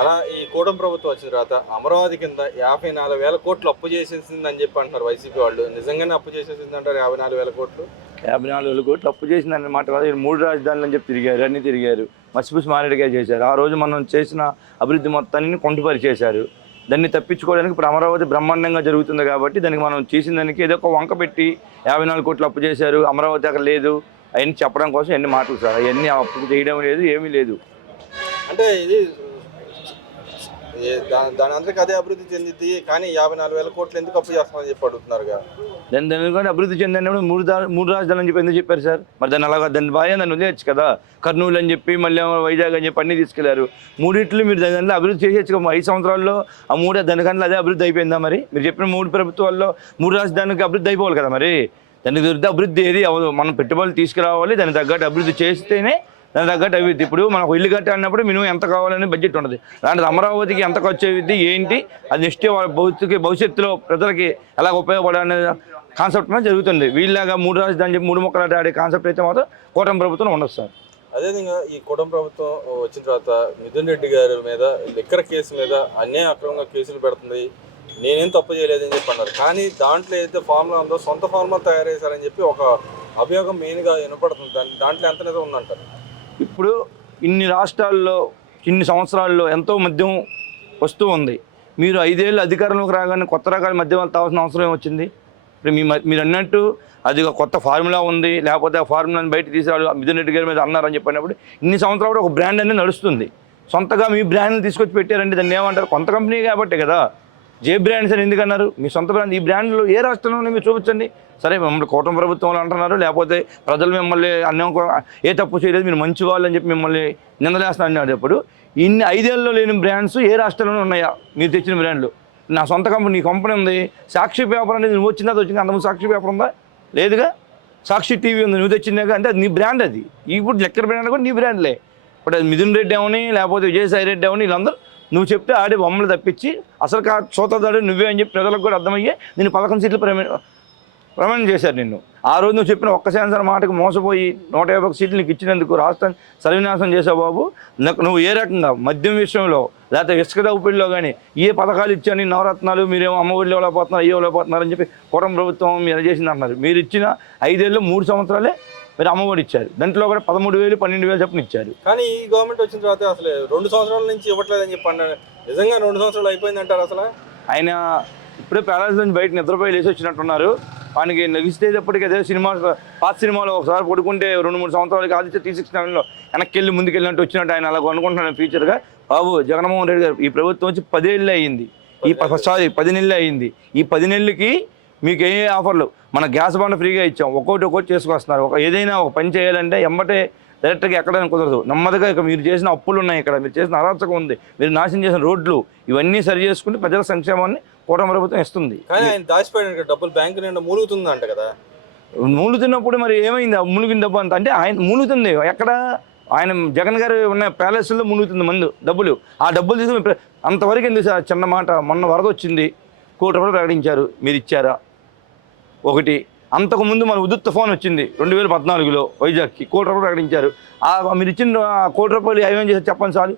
అలా ఈ కూటమి ప్రభుత్వం వచ్చిన తర్వాత అమరావతి కింద 54,000 కోట్లు అప్పు చేసేసిందని చెప్పి అంటున్నారు వైసీపీ వాళ్ళు. నిజంగానే అప్పు చేసేసింది అంటారు 54,000 కోట్లు? 54,000 కోట్లు అప్పు చేసిందన్నమాట కాదు. ఈయన 3 రాజధానులు అని చెప్పి తిరిగారు, అన్నీ తిరిగారు. మసిపూసి మారేడుకాయ చేశారు. ఆ రోజు మనం చేసిన అభివృద్ధి మొత్తాన్ని కొంటుపరిచేశారు. దాన్ని తప్పించుకోవడానికి ఇప్పుడు అమరావతి బ్రహ్మాండంగా జరుగుతుంది కాబట్టి దానికి మనం చేసిన దానికి ఏదో ఒక వంక పెట్టి 54 కోట్లు అప్పు చేశారు, అమరావతి అక్కడ లేదు అవన్నీ చెప్పడం కోసం ఎన్ని మాటలు సార్. అవన్నీ అప్పు చేయడం లేదు, ఏమీ లేదు. అంటే ఇది దాని అందరికి అదే అభివృద్ధి చెందింది కానీ 54,000 కోట్లు ఎందుకు అప్పు చేస్తామని చెప్పి అడుగుతున్నారుగా. దాని అభివృద్ధి చెందినప్పుడు మూడు రాజధానులు అని చెప్పి ఎందుకు చెప్పారు సార్? మరి దాన్ని అలాగా దాన్ని బాగా దాన్ని వదిలేయచ్చు కదా. కర్నూలు అని చెప్పి మళ్ళీ వైజాగ్ అని చెప్పి అన్నీ తీసుకెళ్లారు. మూడిట్లు మీరు దానిలో అభివృద్ధి చేసేచ్చు కదా. 5 సంవత్సరాల్లో ఆ దానికన్నా అదే అభివృద్ధి అయిపోయిందా? మరి మీరు చెప్పిన 3 ప్రభుత్వాల్లో 3 రాజధానికి అభివృద్ధి అయిపోవాలి కదా. మరి దానికి విరుద్ధ అభివృద్ధి ఏది అవ్వదు. మనం పెట్టుబడులు తీసుకురావాలి, దానికి తగ్గట్టు అభివృద్ధి చేస్తేనే దాని తగ్గట్టు అభివృద్ధి. ఇప్పుడు మనకు ఇల్లు కట్టాలన్నప్పుడు మినిమం ఎంత కావాలని బడ్జెట్ ఉండదు. అలాంటిది అమరావతికి ఎంత ఖర్చు అయ్యింది ఏంటి, అది నెక్స్ట్ వాళ్ళ భవిష్యత్తులో ప్రజలకి ఎలా ఉపయోగపడాలనే కాన్సెప్ట్ మీద జరుగుతుంది. వీళ్ళలాగా 3 రాజధాని చెప్పి 3 ముక్కలు ఆడే కాన్సెప్ట్ అయితే మాత్రం కూటమి ప్రభుత్వం ఉండదు సార్. అదేవిధంగా ఈ కూటమి ప్రభుత్వం వచ్చిన తర్వాత మిథున్ రెడ్డి గారి మీద లిక్కర్ కేసు మీద అక్రమంగా కేసులు పెడుతుంది, నేనేం తప్పు చేయలేదని చెప్పి అన్నారు. కానీ దాంట్లో ఏదైతే ఫార్ములా ఉందో సొంత ఫార్ములా తయారు చేశారని చెప్పి ఒక అభియోగం మెయిన్గా వినపడుతుంది. దాంట్లో ఎంత నిజం ఉందంటారు? ఇప్పుడు ఇన్ని రాష్ట్రాల్లో ఇన్ని సంవత్సరాల్లో ఎంతో మద్యం వస్తూ ఉంది. మీరు 5 ఏళ్ళు అధికారంలోకి రాగానే కొత్త రకాల మద్యం తావాల్సిన అవసరం ఏమొచ్చింది? ఇప్పుడు మీరు అన్నట్టు అది కొత్త ఫార్ములా ఉంది, లేకపోతే ఆ ఫార్ములాని బయట తీసుకురావాలి మిథున్ రెడ్డి గారి మీద అన్నారని చెప్పినప్పుడు ఇన్ని సంవత్సరాలు ఒక బ్రాండ్ అనేది నడుస్తుంది. సొంతగా మీ బ్రాండ్ని తీసుకొచ్చి పెట్టారంటే దాన్ని ఏమంటారు? కొత్త కంపెనీ కాబట్టే కదా. జే బ్రాండ్స్ అని ఎందుకు అన్నారు? మీ సొంత బ్రాండ్. ఈ బ్రాండ్లో ఏ రాష్ట్రంలోనే మీరు చూపించండి. సరే మిమ్మల్ని కూటమి ప్రభుత్వంలో అంటున్నారు, లేకపోతే ప్రజలు మిమ్మల్ని అన్నం ఏ తప్పు చేయలేదు, మీరు మంచి వాళ్ళు అని చెప్పి మిమ్మల్ని నిందలేస్తున్నారు అనేటప్పుడు ఇన్ని 5 ఏళ్ళలో లేని బ్రాండ్స్ ఏ రాష్ట్రంలోనే ఉన్నాయా? మీరు తెచ్చిన బ్రాండ్లు. నా సొంత కంపెనీ ఉంది, సాక్షి పేపర్ అనేది నువ్వు వచ్చిందా? అది వచ్చింది. అంతకుముందు సాక్షి పేపర్ ఉందా? లేదుగా. సాక్షి టీవీ ఉంది, నువ్వు తెచ్చిందాగా. అంటే అది నీ బ్రాండ్. అది ఇప్పుడు లెక్కర్ బ్రాండ్ కూడా నీ బ్రాండ్లే. ఇప్పుడు అది మిథున్ రెడ్డి అవని లేకపోతే విజయసాయి రెడ్డి అవని వీళ్ళందరూ నువ్వు చెప్తే ఆడే బొమ్మలు తప్పించి అసలు సోతదాడు నువ్వే అని చెప్పి ప్రజలకు కూడా అర్థమయ్యే నేను 11 సీట్లు ప్రమాణం చేశారు నిన్ను. ఆ రోజు నువ్వు చెప్పిన ఒక్క సెన్సర్ మాటకు మోసపోయి 151 సీట్లు నీకు ఇచ్చినందుకు రాష్ట్రాన్ని సర్వనాశనం చేసావు బాబు. నువ్వు ఏ రకంగా మద్యం విషయంలో లేకపోతే ఇసుక దౌపిడిలో కానీ ఏ పథకాలు ఇచ్చాని నవరత్నాలు మీరేమో అమ్మఒడిలో వెళ్ళిపోతున్నారు, అయ్యో వెళ్ళిపోతున్నారు అని చెప్పి కూటమి ప్రభుత్వం మీరు చేసింది అంటున్నారు. మీరు ఇచ్చిన 5 ఏళ్ళు 3 సంవత్సరాలే మీరు అమ్మఒడి ఇచ్చారు. దాంట్లో కూడా 13,000 12,000 చెప్పని ఇచ్చారు. కానీ ఈ గవర్నమెంట్ వచ్చిన తర్వాత అసలు 2 సంవత్సరాల నుంచి ఇవ్వట్లేదని చెప్పి అన్నారు. నిజంగా 2 సంవత్సరాలు అయిపోయిందంటారు? అసలు ఆయన ఇప్పుడే ప్యాలెస్ నుంచి బయట నిద్రపోయి లేచి వచ్చినట్టున్నారు. ఆయనకి నగిస్తేటప్పటికి అదే సినిమా పాత సినిమాలో ఒకసారి పడుకుంటే 2-3 సంవత్సరాలకి ఆదిత్య 369లో వెనక్కి ముందుకెళ్ళినట్టు వచ్చినట్టు ఆయన అలా అనుకుంటున్నాను ఫ్యూచర్గా. బాబు జగన్మోహన్ రెడ్డి గారు ఈ ప్రభుత్వం వచ్చి 10 ఏళ్ళు అయ్యింది. 10 నెలలు అయ్యింది. ఈ 10 నెలలకి మీకు ఏ ఆఫర్లు? మన గ్యాస్ బండ ఫ్రీగా ఇచ్చాం, ఒక్కొక్కటి చేసుకొస్తున్నారు. ఏదైనా ఒక పని చేయాలంటే ఎమ్మటే డైరెక్ట్గా ఎక్కడానికి కుదరదు. నెమ్మదిగా ఇక మీరు చేసిన అప్పులు ఉన్నాయి, ఇక్కడ మీరు చేసిన అరాచకం ఉంది, మీరు నాశనం చేసిన రోడ్లు ఇవన్నీ సరి చేసుకుంటే ప్రజల సంక్షేమాన్ని కూటమి ప్రభుత్వం ఇస్తుంది. కానీ ఆయన దాచిపోయిన డబ్బులు బ్యాంకు నిండా మూలుగుతుంది అంట కదా. మూలుగుతున్నప్పుడు మరి ఏమైంది? మూలిగిన డబ్బు అంత అంటే ఆయన మూలుగుతుంది ఎక్కడ? ఆయన జగన్ గారు ఉన్న ప్యాలెస్లో మునుగుతుంది డబ్బులు. ఆ డబ్బులు తీసుకుని అంతవరకు ఎందుకు సార్? చిన్న మాట, మొన్న వరద వచ్చింది, ₹1,00,00,000 ప్రకటించారు, మీరు ఇచ్చారా? ఒకటి. అంతకుముందు మన ఉదుత్ తుఫాన్ వచ్చింది 2014లో వైజాగ్కి, ₹1,00,00,000 ప్రకటించారు. మీరు ఇచ్చిన ₹1,00,00,000 ఏమేం చేశారు చెప్పండి సార్.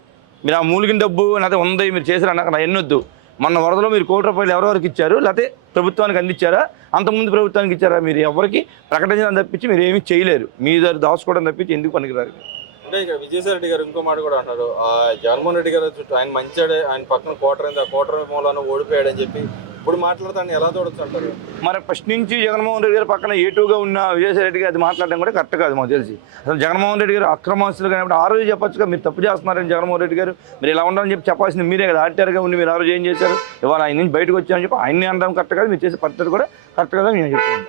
మీరు ఆ మూలిగిన డబ్బు లేకపోతే ఉంది మీరు చేశారు అన్న ఎన్నొద్దు. మొన్న వరదలో మీరు ₹1,00,00,000 ఎవరెవరికి ఇచ్చారు? లేకపోతే ప్రభుత్వానికి అందించారా? అంతకుముందు ప్రభుత్వానికి ఇచ్చారా? మీరు ఎవరికి ప్రకటించడం తప్పించి మీరు ఏమీ చేయలేరు. మీ దగ్గర దాచుకోవడం తప్పించి ఎందుకు పనికిరారు. అంటే ఇక్కడ విజయసాయి రెడ్డి గారు ఇంకో మాట కూడా అంటారు, జగన్మోహన్ రెడ్డి గారు చుట్టూ ఆయన మంచాడే, ఆయన పక్కన కోటర మూలాన ఓడిపోయాడని చెప్పి ఇప్పుడు మాట్లాడతాను ఎలా చూడొచ్చు అంటారు? మరి ఫస్ట్ నుంచి జగన్మోహన్ రెడ్డి గారు పక్కన ఏటుగా ఉన్న విజయసాయి రెడ్డి గారు అది మాట్లాడడం కూడా కరెక్ట్ కాదు మాకు తెలిసి. అసలు జగన్మోహన్ రెడ్డి గారు అక్రమాస్తులు కానీ ఆ రోజు చెప్పొచ్చుగా, మీరు తప్పు చేస్తున్నారని జగన్మోహన్ రెడ్డి గారు మీరు ఇలా ఉండాలని చెప్పి చెప్పాల్సింది మీరే కదా. ఆర్టీఆర్గా ఉండి మీరు ఆ రోజు ఏం చేశారు? ఇవాళ ఆయన నుంచి బయటకు వచ్చారని చెప్పి ఆయన్ని అనడం కరెక్ట్ కాదు, మీరు చేసే పద్ధతి కూడా కరెక్ట్ కదా నేను చెప్తాను.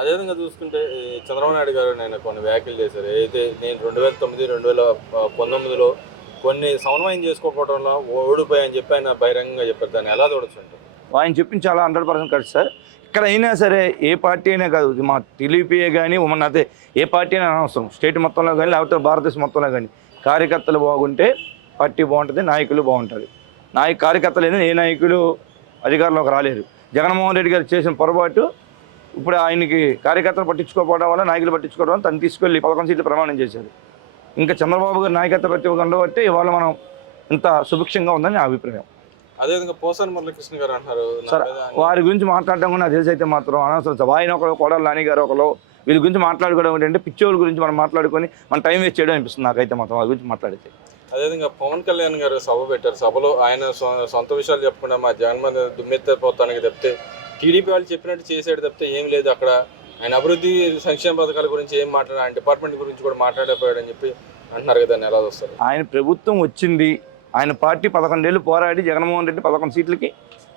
అదేవిధంగా చూసుకుంటే చంద్రబాబు నాయుడు గారు నేను కొన్ని వ్యాఖ్యలు చేశారు. అయితే నేను 2009, 2019లో కొన్ని సమన్వయం చేసుకోకపోవడంలో ఓడిపోయాయని చెప్పి ఆయన బహిరంగంగా చెప్పారు. దాన్ని ఎలా చూడొచ్చు అంటే? ఆయన చెప్పింది చాలా 100% కరెక్ట్ సార్. ఇక్కడ అయినా సరే ఏ పార్టీ అయినా కాదు, మా టీడీపీఏ కానీ అదే ఏ పార్టీ అయినా అనవసరం, స్టేట్ మొత్తంలో కానీ లేకపోతే భారతదేశం మొత్తంలో కానీ కార్యకర్తలు బాగుంటే పార్టీ బాగుంటుంది, నాయకులు బాగుంటుంది. కార్యకర్తలు ఏ నాయకులు అధికారంలోకి రాలేరు. జగన్మోహన్ రెడ్డి గారు చేసిన పొరపాటు ఇప్పుడు ఆయనకి కార్యకర్తలు పట్టించుకోకపోవడం వల్ల, నాయకులు పట్టించుకోవడం వల్ల తను తీసుకెళ్ళి 11 సీట్లు ప్రమాణం చేశారు. ఇంకా చంద్రబాబు గారు నాయకత్వ ప్రతి ఉండబట్టి ఇవాళ మనం ఇంత సుభిక్షంగా ఉందని నా అభిప్రాయం. అదేవిధంగా పోసాని మురళీకృష్ణ గారు అంటున్నారు నా సరే, మీద వారి గురించి మాట్లాడడం కూడా నాకు తెలిసి అయితే మాత్రం అనవసరం. ఆయన ఒకరు, కోడలు నాని గారు ఒకరు, వీళ్ళ గురించి మాట్లాడుకోవడం ఏంటంటే పిచ్చోళ్ళ గురించి మనం మాట్లాడుకొని మన టైం వేస్ట్ చేయడం అనిపిస్తుంది నాకైతే మాత్రం వారి గురించి మాట్లాడితే. అదేవిధంగా పవన్ కళ్యాణ్ గారు సభ పెట్టారు. సభలో ఆయన సొంత విషయాలు చెప్పకుండా మా జగన్మోహన్ దుమ్మెత్తిపోతానికి తప్పితే టీడీపీ వాళ్ళు చెప్పినట్టు చేసాడు తప్పితే ఏం లేదు అక్కడ. ఆయన అభివృద్ధి సంక్షేమ పథకాల గురించి ఏం మాట్లాడారు, ఆయన డిపార్ట్మెంట్ గురించి కూడా మాట్లాడకపోయాడని చెప్పి అంటున్నారు కదా, ఎలా వస్తారు? ఆయన ప్రభుత్వం వచ్చింది, ఆయన పార్టీ 11 ఏళ్ళు పోరాడి జగన్మోహన్ రెడ్డి 11 సీట్లకి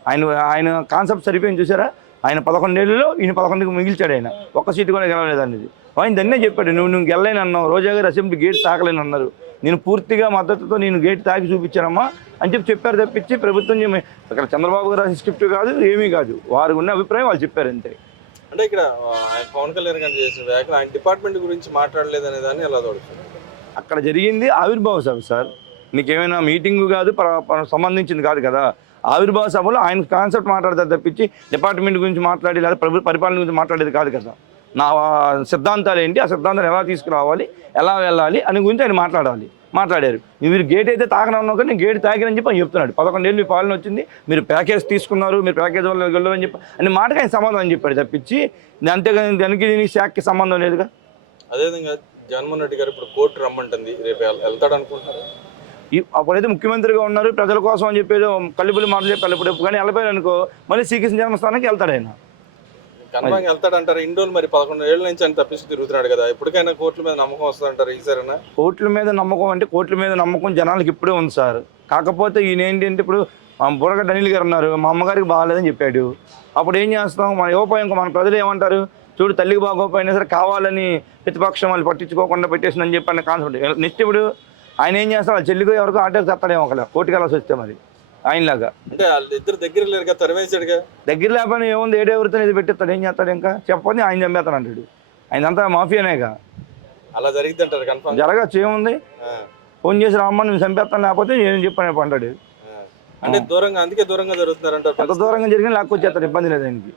ఆయన కాన్సెప్ట్ సరిపోయింది చూసారా. ఆయన 11 ఏళ్ళలో ఈయన 11కి మిగిల్చాడు. ఆయన ఒక్క సీటు కూడా గెలవలేదు అనేది ఆయన దన్నే చెప్పాడు. నువ్వు గెలలేని అన్నావు, రోజా గారు అసెంబ్లీ గేట్ తాకలేని అన్నారు, నేను పూర్తిగా మద్దతుతో నేను గేట్ తాకి చూపించానమ్మా అని చెప్పారు తప్పించి ప్రభుత్వం అక్కడ చంద్రబాబు గారు స్క్రిప్ట్ కాదు, ఏమీ కాదు, వారు ఉన్న అభిప్రాయం వాళ్ళు చెప్పారు అంతే. అంటే ఇక్కడ ఆయన పవన్ కళ్యాణ్ గారు చేసిన వ్యాఖ్యలు ఆయన డిపార్ట్మెంట్ గురించి మాట్లాడలేదు అనే దాన్ని ఎలా తోడుతుంది? అక్కడ జరిగింది ఆవిర్భావ సభ సార్, నీకేమైనా మీటింగ్ కాదు, సంబంధించింది కాదు కదా. ఆవిర్భావ సభలో ఆయన కాన్సెప్ట్ మాట్లాడతారు తప్పించి డిపార్ట్మెంట్ గురించి మాట్లాడి లేదా పరిపాలన గురించి మాట్లాడేది కాదు కదా. నా సిద్ధాంతాలు ఏంటి, ఆ సిద్ధాంతాలు ఎలా తీసుకురావాలి, ఎలా వెళ్ళాలి అని గురించి ఆయన మాట్లాడారు. మీరు గేట్ అయితే తాకనన్నా కానీ నేను గేట్ తాకినని చెప్పి ఆయన చెప్తున్నాడు. 11 ఏళ్ళు మీ పాలన వచ్చింది, మీరు ప్యాకేజ్ తీసుకున్నారు, మీరు ప్యాకేజ్ వల్ల వెళ్ళని చెప్పి అనే మాటకి ఆయన సమాధానం చెప్పాడు తప్పించి అంతేగాని దానికి దీనికి శాఖకి సంబంధం లేదుగా. అదేవిధంగా జగన్మోహన్ రెడ్డి గారు ఇప్పుడు కోర్టు రమ్మంటుంది, రేపు వెళ్తాడు అనుకుంటున్నారు? అప్పుడైతే ముఖ్యమంత్రిగా ఉన్నారు, ప్రజల కోసం అని చెప్పేది కల్లిపుల్లి మాటలు చెప్పాలి. ఇప్పుడు కానీ వెళ్ళిపోయారు అనుకో మళ్ళీ శ్రీకృష్ణ జన్మస్థానానికి వెళ్తాడు ఆయన. కన్ఫామ్ వెళ్తాడంటారు. ఇన్ని రోజులు మరి 11 ఏళ్ళ నుంచి ఆయన తప్పిస్తూ తిరుగుతున్నాడు కదా, ఎప్పటికైనా కోర్టుల మీద నమ్మకం వస్తుందంటారు ఈసారైనా? కోర్టుల మీద నమ్మకం అంటే కోర్టుల మీద నమ్మకం జనాలకు ఇప్పుడే ఉంది సార్. కాకపోతే ఈయన ఏంటంటే ఇప్పుడు బుర్రగడ్డ అనిల్ గారు ఉన్నారు, మా అమ్మగారికి బాగాలేదని చెప్పాడు. అప్పుడు ఏం చేస్తాం, మన యువపోయాం, మన ప్రజలు ఏమంటారు, చూడు తల్లికి బాగోపోయినా సరే కావాలని ప్రతిపక్షం వాళ్ళు పట్టించుకోకుండా పెట్టేసిందని చెప్పి అన్న కాన్సెప్ట్. నెక్స్ట్ ఇప్పుడు ఆయన ఏం చేస్తారు, వాళ్ళ చెల్లికి ఎవరికో ఆటోకి తెస్తాడేమో ఒకళ్ళ కోర్టుకి వెళ్ళాల్సి వస్తే మరి ఆయనలాగా. అంటే వాళ్ళు ఇద్దరు దగ్గర లేరు కదా, తరివేశాడుగా. దగ్గర లేకపోయినా ఏముంది, ఏడెవరితో ఇది పెట్టేస్తాడు, ఏం చేస్తాడు, ఇంకా చెప్పని ఆయన చంపేస్తాడు అంటాడు. ఆయన అంతా మాఫియానేగా, అలా జరిగింది అంటారు. కన్ఫామ్ జరగచ్చు, ఏముంది, ఫోన్ చేసి రామ్మ నువ్వు చంపేస్తాను లేకపోతే ఏం చెప్పాను అంటాడు. అంటే దూరంగా, అందుకే దూరంగా జరుగుతున్నారంటారు. ఎంత దూరంగా జరిగినా లాక్కొచ్చేస్తాడు, ఇబ్బంది లేదు ఆయనకి.